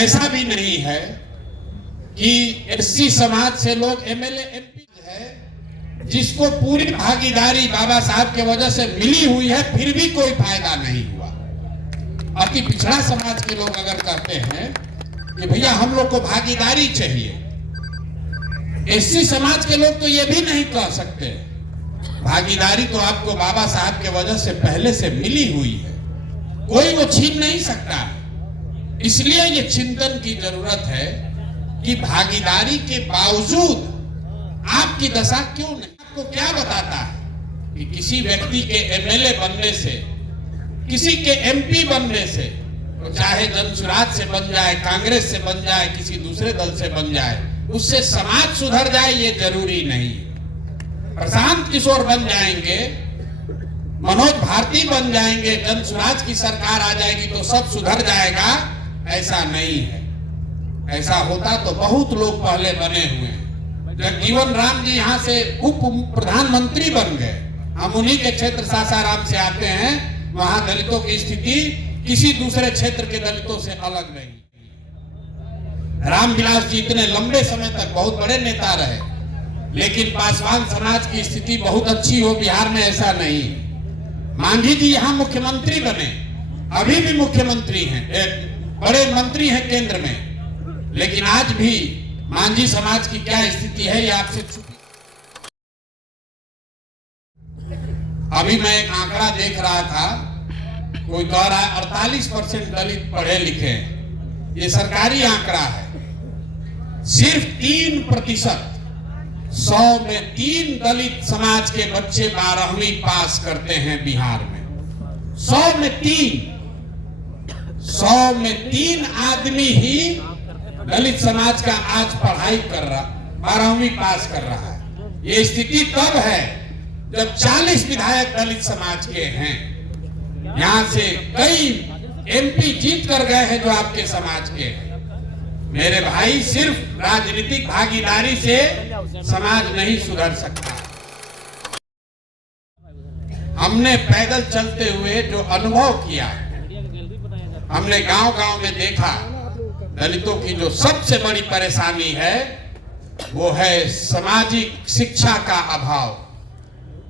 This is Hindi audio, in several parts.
ऐसा भी नहीं है कि एससी समाज से लोग एमएलए एमपी है जिसको पूरी भागीदारी बाबा साहब के वजह से मिली हुई है, फिर भी कोई फायदा नहीं हुआ। अति पिछड़ा समाज के लोग अगर कहते हैं कि भैया हम लोग को भागीदारी चाहिए, एससी समाज के लोग तो ये भी नहीं कह सकते। भागीदारी तो आपको बाबा साहब के वजह से पहले से मिली हुई है, कोई वो छीन नहीं सकता। इसलिए ये चिंतन की जरूरत है कि भागीदारी के बावजूद आपकी दशा क्यों नहीं। आपको क्या बताता है कि किसी व्यक्ति के एमएलए बनने से, किसी के एमपी बनने से, तो चाहे जनसुराज से बन जाए, कांग्रेस से बन जाए, किसी दूसरे दल से बन जाए, उससे समाज सुधर जाए ये जरूरी नहीं। प्रशांत किशोर बन जाएंगे, मनोज भारती बन जाएंगे, जनसुराज की सरकार आ जाएगी तो सब सुधर जाएगा, ऐसा नहीं है। ऐसा होता तो बहुत लोग पहले बने हुए हैं। जगजीवन राम जी यहाँ से उप प्रधानमंत्री बन गए, हम उन्हीं के क्षेत्र सासाराम से आते हैं। वहां दलितों की स्थिति किसी दूसरे क्षेत्र के दलितों से अलग नहीं। रामविलास जी इतने लंबे समय तक बहुत बड़े नेता रहे, लेकिन पासवान समाज की स्थिति बहुत अच्छी हो बिहार में, ऐसा नहीं। मांझी जी यहाँ मुख्यमंत्री बने, अभी भी मुख्यमंत्री हैं, बड़े मंत्री हैं केंद्र में, लेकिन आज भी मांझी समाज की क्या स्थिति है ये आपसे छुपी। अभी मैं एक आंकड़ा देख रहा था, कोई कह रहा है 48% दलित पढ़े लिखे हैं। ये सरकारी आंकड़ा है। सिर्फ 3%, 100 में 3 दलित समाज के बच्चे 12वीं पास करते हैं बिहार में। 100 में 3 आदमी ही दलित समाज का आज पढ़ाई कर रहा, 12वीं पास कर रहा है। ये स्थिति तब है जब 40 विधायक दलित समाज के हैं। यहां से कई एमपी जीत कर गए हैं जो आपके समाज के हैं। मेरे भाई, सिर्फ राजनीतिक भागीदारी से समाज नहीं सुधर सकता। हमने पैदल चलते हुए जो अनुभव किया, हमने गांव-गांव में देखा, दलितों की जो सबसे बड़ी परेशानी है वो है सामाजिक शिक्षा का अभाव।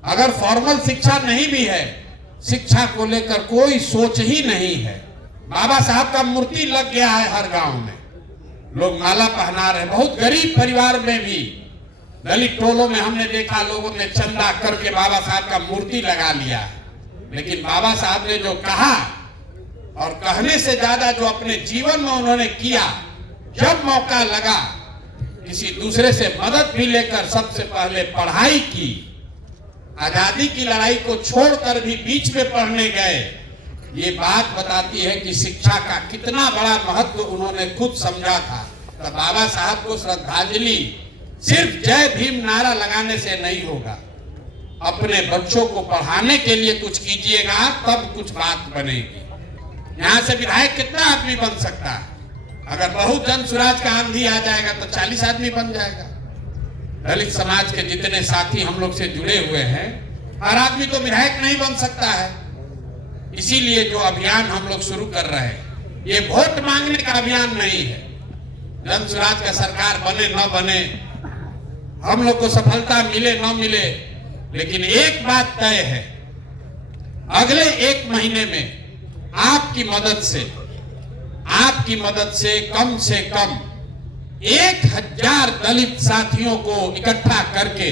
अगर फॉर्मल शिक्षा नहीं भी है, शिक्षा को लेकर कोई सोच ही नहीं है। बाबा साहब का मूर्ति लग गया है हर गांव में, लोग माला पहना रहे। बहुत गरीब परिवार में भी, दलित टोलों में हमने देखा लोगों ने चंदा करके बाबा साहब का मूर्ति लगा लिया। लेकिन बाबा साहब ने जो कहा और कहने से ज्यादा जो अपने जीवन में उन्होंने किया, जब मौका लगा किसी दूसरे से मदद भी लेकर सबसे पहले पढ़ाई की। आजादी की लड़ाई को छोड़कर भी बीच में पढ़ने गए। ये बात बताती है कि शिक्षा का कितना बड़ा महत्व उन्होंने खुद समझा था। तो बाबा साहब को श्रद्धांजलि सिर्फ जय भीम नारा लगाने से नहीं होगा, अपने बच्चों को पढ़ाने के लिए कुछ कीजिएगा, तब कुछ बात बनेगी। यहाँ से विधायक कितना आदमी बन सकता है? अगर बहुत जन सुराज का आंधी आ जाएगा तो 40 आदमी बन जाएगा। दलित समाज के जितने साथी हम लोग से जुड़े हुए हैं, हर आदमी तो विधायक नहीं बन सकता है। इसीलिए जो अभियान हम लोग शुरू कर रहे हैं, ये वोट मांगने का अभियान नहीं है। जन सुराज का सरकार बने न बने, हम लोग को सफलता मिले न मिले, लेकिन एक बात तय है, अगले 1 महीने में आपकी मदद से कम 1000 दलित साथियों को इकट्ठा करके,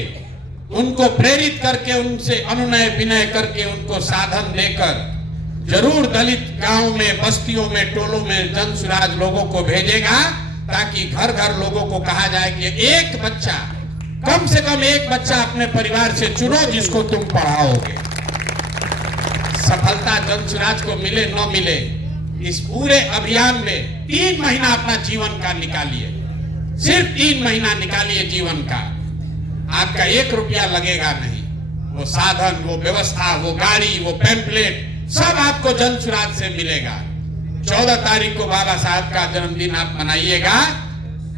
उनको प्रेरित करके, उनसे अनुनय विनय करके, उनको साधन देकर जरूर दलित गांव में, बस्तियों में, टोलों में जन सुराज लोगों को भेजेगा, ताकि घर घर लोगों को कहा जाए कि एक बच्चा, कम से कम एक बच्चा अपने परिवार से चुनो जिसको तुम पढ़ाओगे। सफलता जन सुराज को मिले न मिले, इस पूरे अभियान में 3 महीना अपना जीवन का निकालिए, सिर्फ 3 महीना निकालिए जीवन का। आपका 1 रुपया लगेगा नहीं। वो साधन, वो व्यवस्था, वो गाड़ी, वो पैम्पलेट सब आपको जन सुराज से मिलेगा। 14 तारीख को बाबा साहब का जन्मदिन आप मनाइएगा।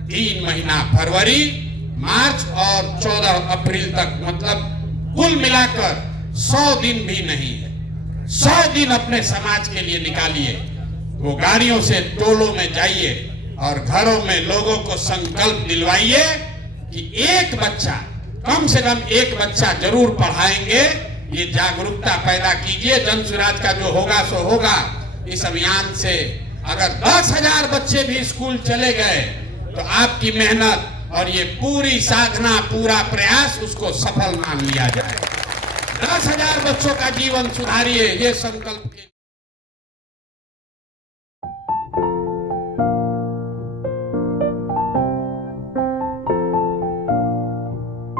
3 महीना, फरवरी, मार्च और 14 अप्रैल तक, मतलब कुल मिलाकर 100 दिन भी नहीं है। 100 दिन अपने समाज के लिए निकालिए। वो गाड़ियों से टोलों में जाइए और घरों में लोगों को संकल्प दिलवाइए कि एक बच्चा, कम से कम एक बच्चा जरूर पढ़ाएंगे। ये जागरूकता पैदा कीजिए। जन स्वराज का जो होगा सो होगा। इस अभियान से अगर 10,000 बच्चे भी स्कूल चले गए तो आपकी मेहनत और ये पूरी साधना, पूरा प्रयास उसको सफल मान लिया जाए। 10,000 बच्चों का जीवन सुधारिए, ये संकल्प